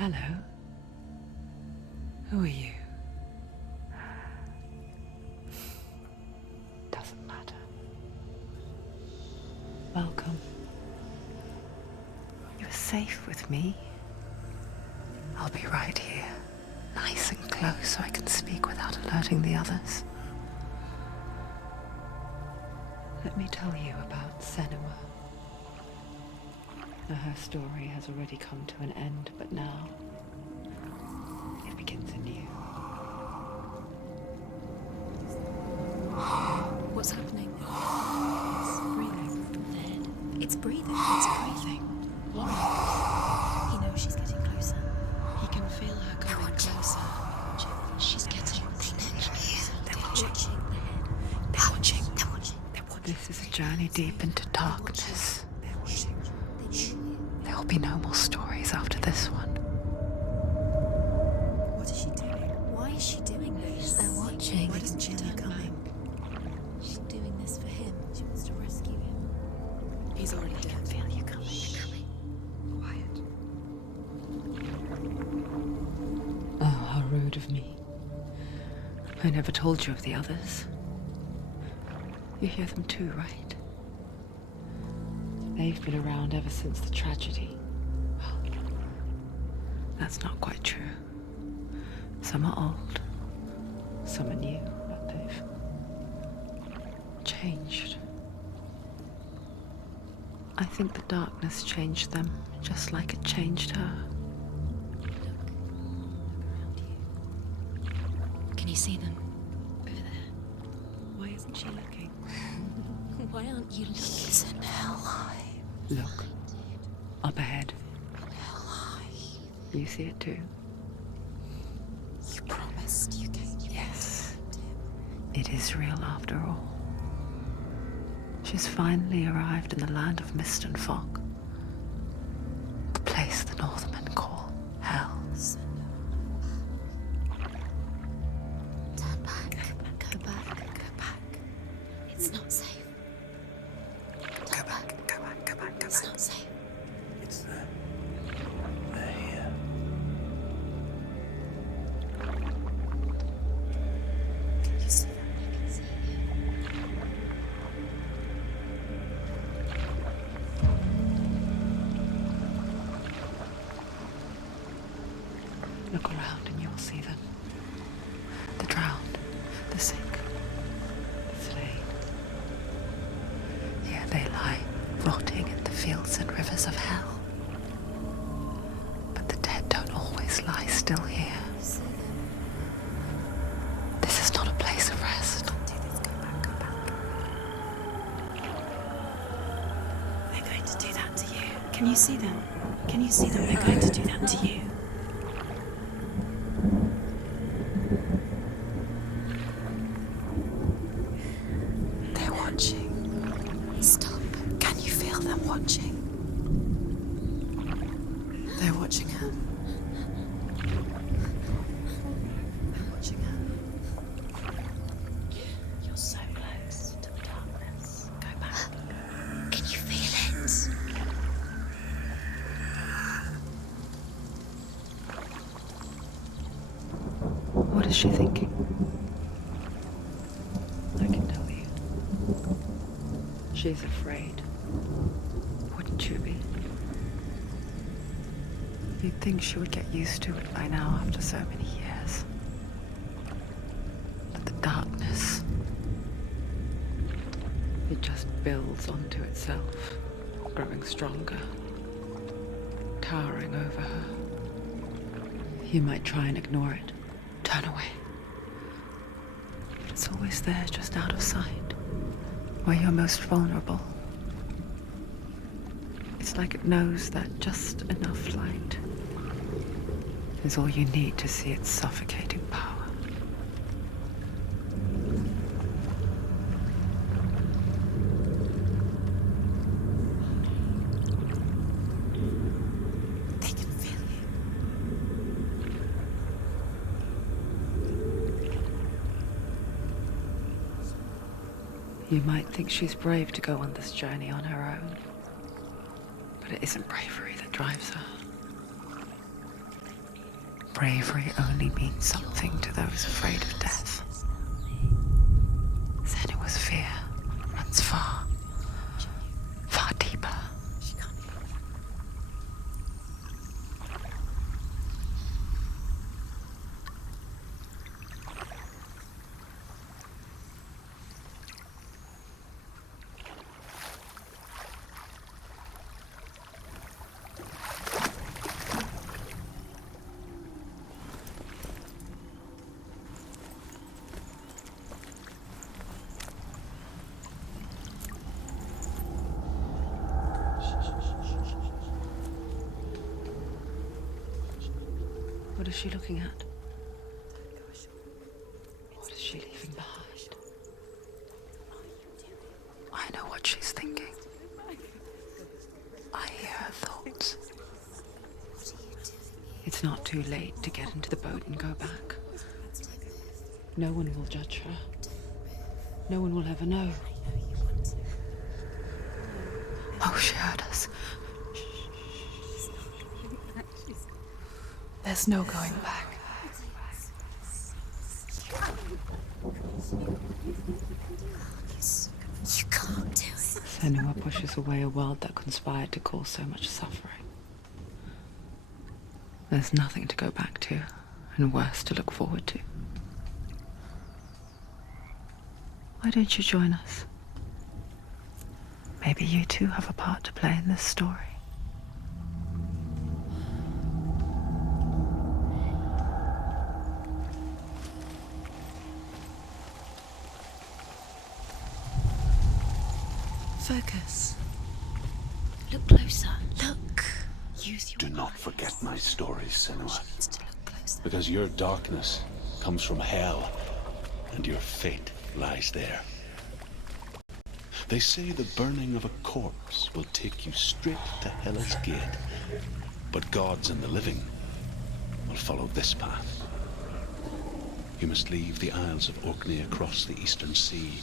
Hello. Who are you? Doesn't matter. Welcome. You're safe with me. I'll be right here, nice and close so I can speak without alerting the others. Let me tell you about Senua. Her story has already come to an end, but now it begins anew. What's happening? It's breathing. Dead. It's breathing. It's breathing. Why? He knows she's getting closer. He can feel her coming closer. She's getting closer. They're watching. They're watching. They're watching. They're watching. This is a journey deep into darkness. There will be no more stories after this one. What is she doing? Why is she doing this? They're watching. Why doesn't she turn coming? She's doing this for him. She wants to rescue him. He's already dead. I can feel you coming. You're coming. Quiet. Oh, how rude of me. I never told you of the others. You hear them too, right? They've been around ever since the tragedy. Well, that's not quite true. Some are old, some are new, but they've changed. I think the darkness changed them, just like it changed her. Look around you. Can you see them? Over there. Why isn't she looking? Why aren't you looking? He's in hell high. Look, up ahead. You see it too? You promised you came. Yes. It is real after all. She's finally arrived in the land of mist and fog. The place the Northmen call hell. Turn back. Go back. Go back. It's not safe. Go back. It's not safe. It's there. They're here. Can you see them? I can see you. Look around and you'll see them. The drowned, the sick, the slain. Here they lie, rotting in the fields and rivers of hell. But the dead don't always lie still here. This is not a place of rest. Don't do this. Go back. Go back. They're going to do that to you. Can you see them? Can you see them? They're going to do that to you. They're watching. Stop. Can you feel them watching? They're watching her. They're watching her. You're so close to the darkness. Go back. Can you feel it? What is she thinking? I can tell you. She's afraid. Wouldn't you be? You'd think she would get used to it by now after so many years. But the darkness, it just builds onto itself, growing stronger, towering over her. You might try and ignore it, turn away. But it's always there, just out of sight, where you're most vulnerable. It's like it knows that just enough light is all you need to see its suffocating power. They can feel you. You might think she's brave to go on this journey on her own, but it isn't bravery that drives her. bravery only means something to those afraid of death. Senua's fear runs far, far deeper. What is she looking at? What is she leaving behind? I know what she's thinking. I hear her thoughts. It's not too late to get into the boat and go back. No one will judge her. No one will ever know. Oh, she heard us. There's no going back. You can't do it. Senua pushes away a world that conspired to cause so much suffering. There's nothing to go back to, and worse to look forward to. Why don't you join us? Maybe you too have a part to play in this story. Focus. Look closer. Look. Use your Do not eyes. forget my stories, Senua. Needs to look closer. Because your darkness comes from hell, and your fate lies there. They say the burning of a corpse will take you straight to Hell's gate, but gods and the living will follow this path. You must leave the Isles of Orkney across the eastern sea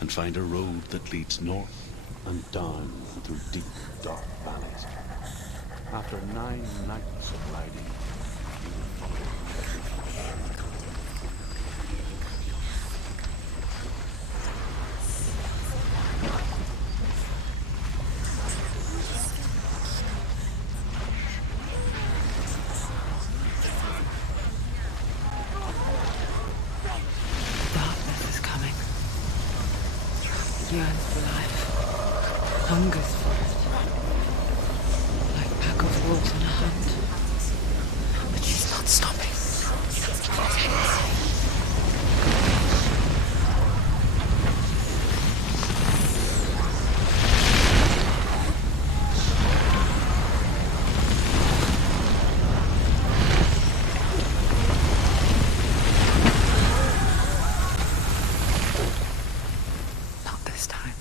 and find a road that leads north and down through deep, dark valleys. After 9 nights of riding, you will follow Darkness is coming. Yearns for life. Hungers for it. Like a pack of wolves on a hunt. But she's not stopping. Not this time.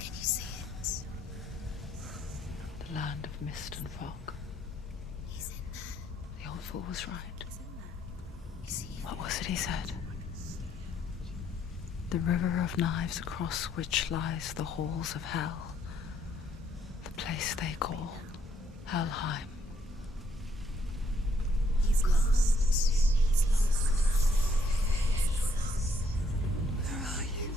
Can you see it? The land of mist and fog. He's in there. The old fool was right. You see it? What was it he said? The river of knives across which lies the halls of hell. The place they call Helheim. He's lost. He's lost. Where are you?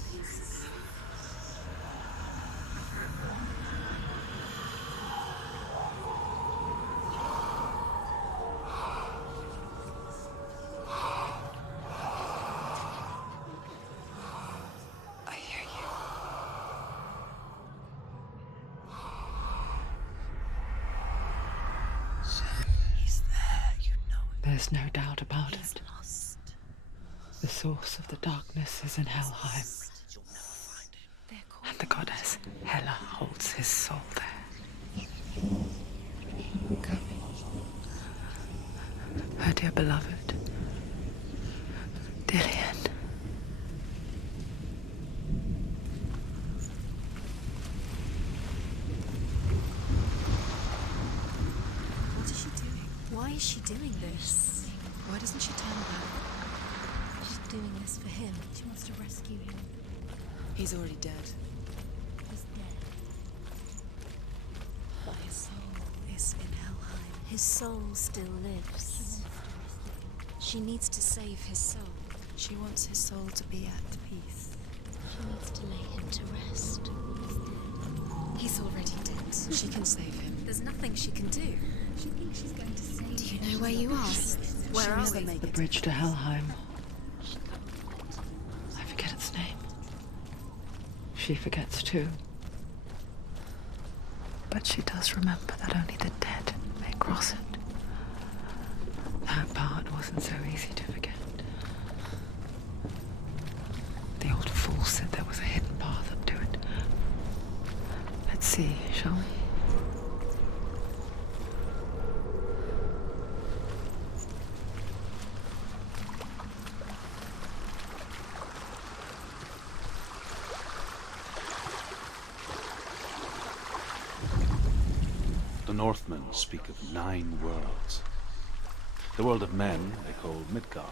I hear you. He's there, you know it. There's no doubt about He's it. lost. The source of the darkness is in Helheim, You'll never find him. They're called and the goddess Hela holds his soul there. Her dear beloved, Dillian. What is she doing? Why is she doing this? Why doesn't she turn back? doing this for him. She wants to rescue him. He's already dead. He's dead. But his soul is in Helheim. His soul still lives. She needs to save his soul. She wants his soul to be at peace. She needs to lay him to rest. He's already dead. She can save him. There's nothing she can do. She thinks she's going to save Do you him. know where you are? Where She'll are never we? make The it. bridge to Helheim. I forget its name. She forgets too. But she does remember that only the dead may cross it. That part wasn't so easy to forget. The old fool said there was a hidden path up to it. Let's see, shall we? The Northmen speak of 9 worlds. The world of men they call Midgard.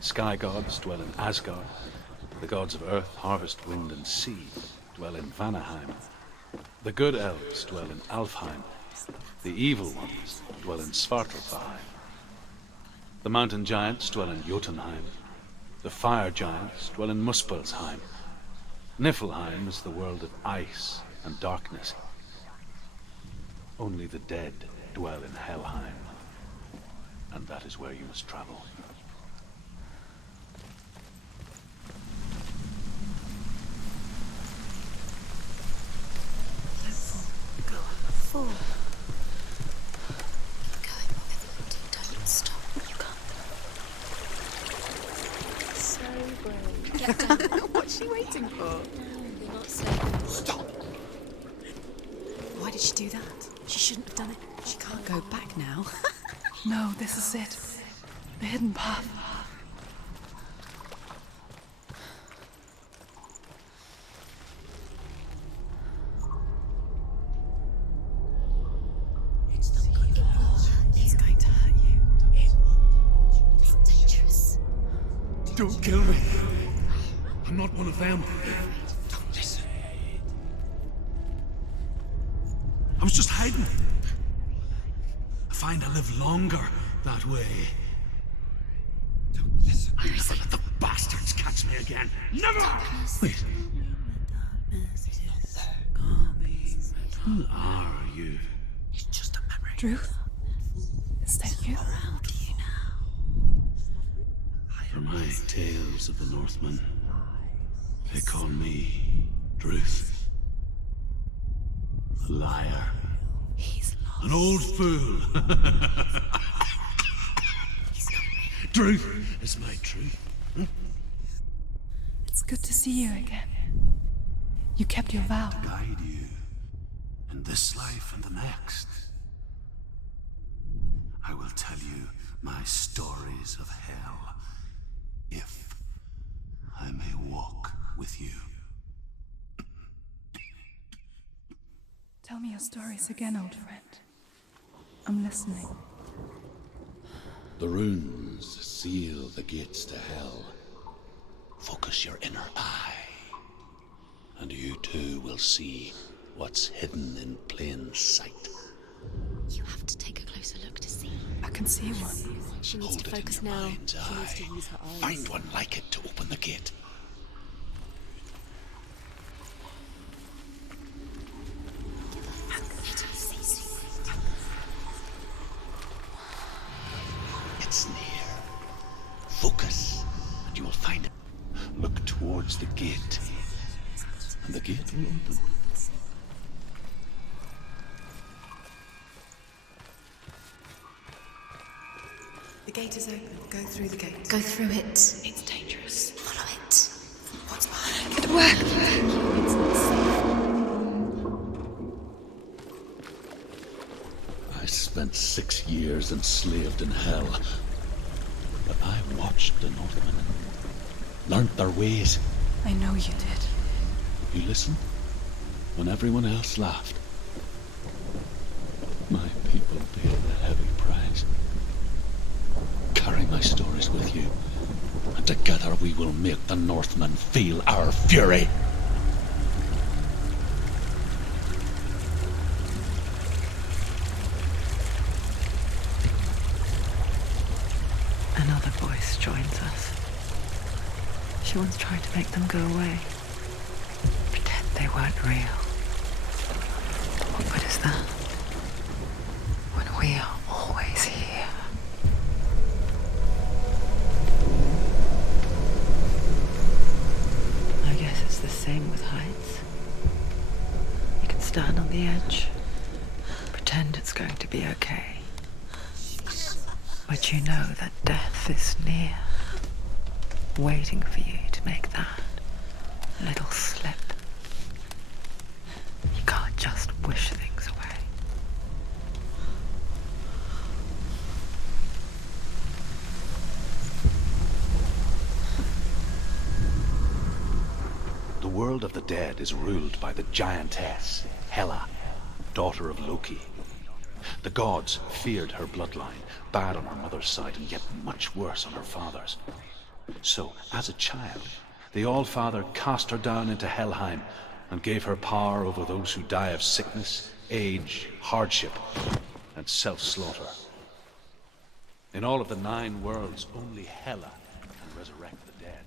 Sky gods dwell in Asgard. The gods of earth, harvest, wind, and sea dwell in Vanaheim. The good elves dwell in Alfheim. The evil ones dwell in Svartalfheim. The mountain giants dwell in Jotunheim. The fire giants dwell in Muspelheim. Niflheim is the world of ice and darkness. Only the dead dwell in Helheim, and that is where you must travel. Four. Keep going, whatever you do, don't stop. You can't. So brave. Get down. What's she waiting for? No, you're not safe. Stop! Why did she do that? She shouldn't have done it. She can't go back now. No, this is it. The hidden path. He's going to hurt you. It's dangerous. Don't kill me. I'm not one of them. Don't listen. I was just hiding. I find I live longer that way. Don't listen. I'll never let the bastards catch me again. Never! Wait. Who are you? It's just a memory. Druth? Is that you? For my tales of the Northmen, they call me Druth. A liar. He's lost. An old fool. Truth is my truth. It's good to see you again. You kept your vow. Guide you in this life and the next. I will tell you my stories of hell, if I may walk with you. Tell me your stories again, old friend. I'm listening. The runes seal the gates to hell. Focus your inner eye, and you too will see what's hidden in plain sight. You have to take a closer look to see. I can see one. She needs Hold to it in focus your now. mind's She needs eye. to use her eyes. Find one like it to open the gate. It's near. Focus, and you will find it. Look towards the gate, and the gate will open. The gate is open. Go through the gate. Go through it. It's dangerous. Follow it. What's behind it? It worked! It's not safe. I spent 6 years enslaved in hell, but I watched the Northmen, learnt their ways. I know you did. You listened when everyone else laughed. My people paid a heavy price. Carry my stories with you, and Together we will make the Northmen feel our fury. Another voice joins us. She once tried to make them go away. Pretend they weren't real. What good is that? When we are always here. I guess it's the same with heights. You can stand on the edge, pretend it's going to be okay. But you know that death is near, waiting for you to make that little slip. You can't just wish things away. The world of the dead is ruled by the giantess, Hela, daughter of Loki. The gods feared her bloodline, bad on her mother's side and yet much worse on her father's. So, as a child, the All-Father cast her down into Helheim and gave her power over those who die of sickness, age, hardship, and self-slaughter. In all of the 9 worlds, only Hela can resurrect the dead.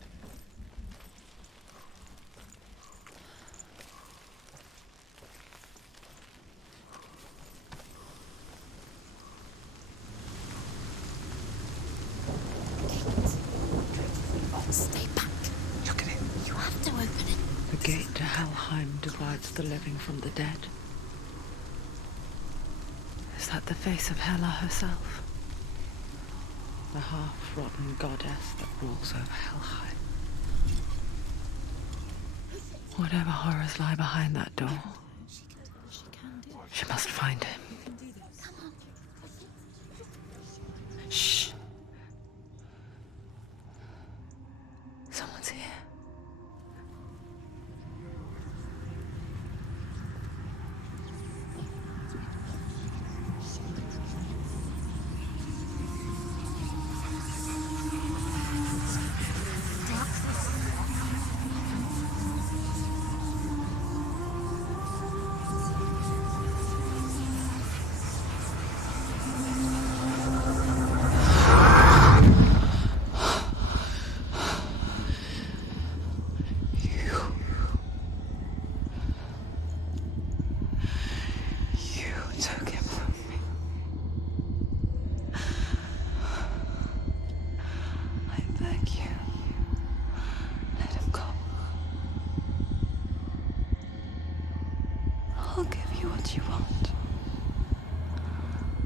Stay back. Look at it. You have to open it. The gate to Helheim divides the living from the dead. Is that the face of Hela herself? The half-rotten goddess that rules over Helheim. Whatever horrors lie behind that door, she must find him. Shh. Someone's here. I'll give you what you want.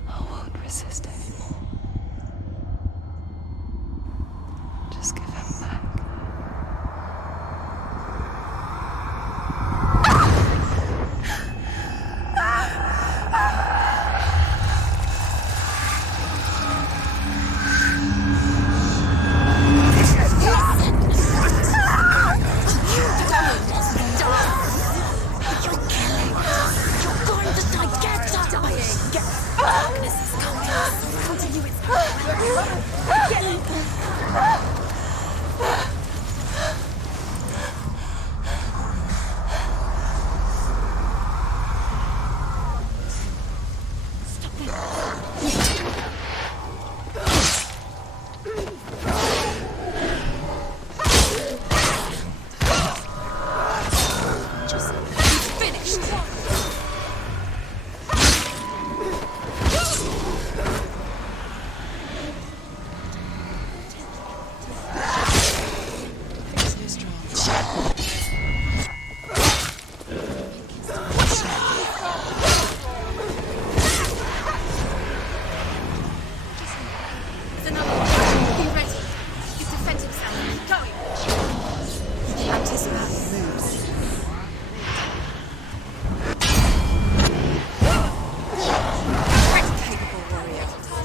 I won't resist anymore. Just give him back.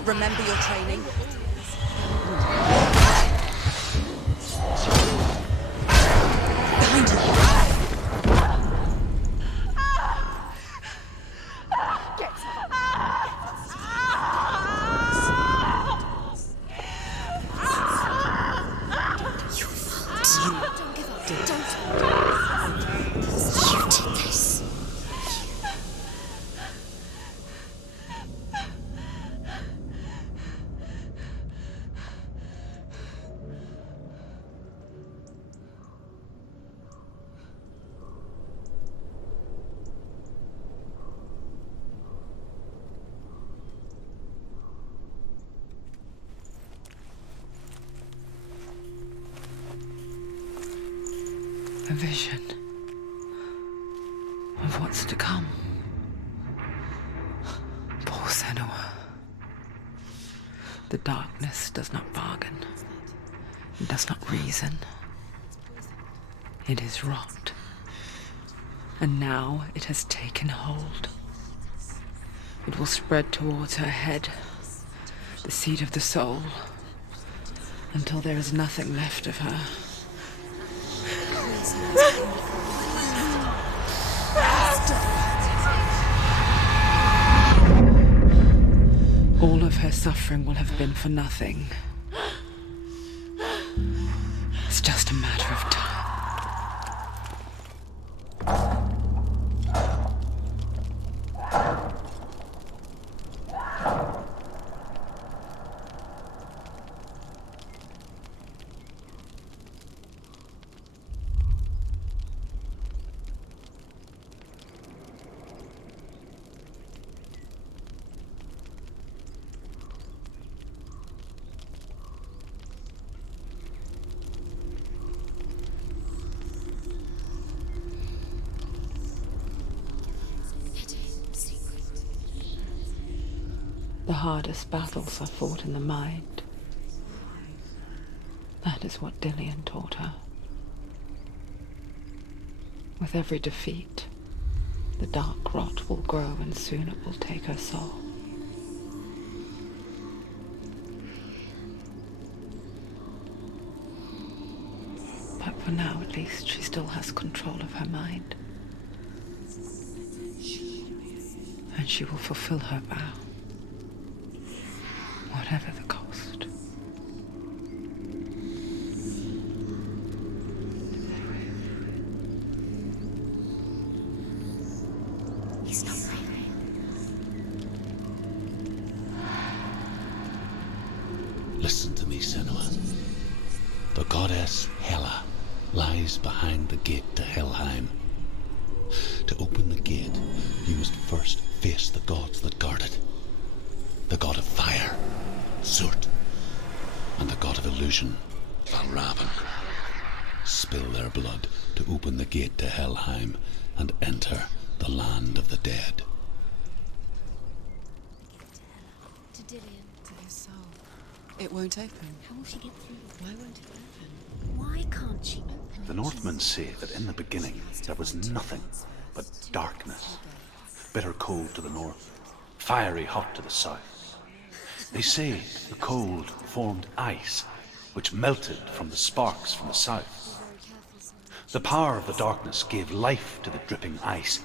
Remember your training. Behind you. vision of what's to come. Poor Senua. The darkness does not bargain. It does not reason. It is rot. And now it has taken hold. It will spread towards her head, the seat of the soul, until there is nothing left of her. All of her suffering will have been for nothing. It's just a matter of time. The hardest battles are fought in the mind. That is what Dillian taught her. With every defeat, the dark rot will grow and soon it will take her soul. But for now, at least, she still has control of her mind. And she will fulfill her vow. Whatever the cost. He's not breathing. Listen to me, Senua. The goddess Hela lies behind the gate to Helheim. To open the gate, you must first face the gods that guard it. The god of fire, Surt, and the god of illusion, Valravn. Spill their blood to open the gate to Helheim and enter the land of the dead. To Dillian. To his soul. It won't open. How will she get through? Why won't it open? Why can't she open The it? Northmen say that in the beginning there was nothing but darkness. Bitter cold to the north, fiery hot to the south. They say the cold formed ice, which melted from the sparks from the south. The power of the darkness gave life to the dripping ice,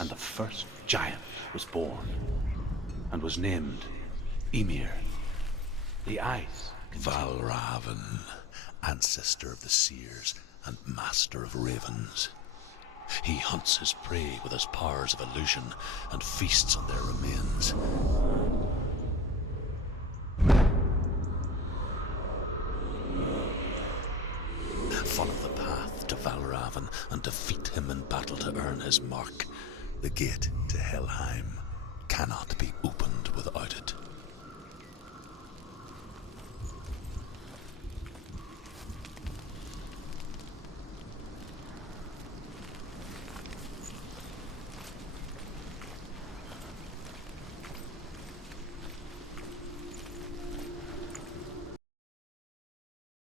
and the first giant was born, and was named Ymir, the ice. Valravn, ancestor of the seers and master of ravens. He hunts his prey with his powers of illusion and feasts on their remains. Follow the path to Valravn and defeat him in battle to earn his mark. The gate to Helheim cannot be opened without it.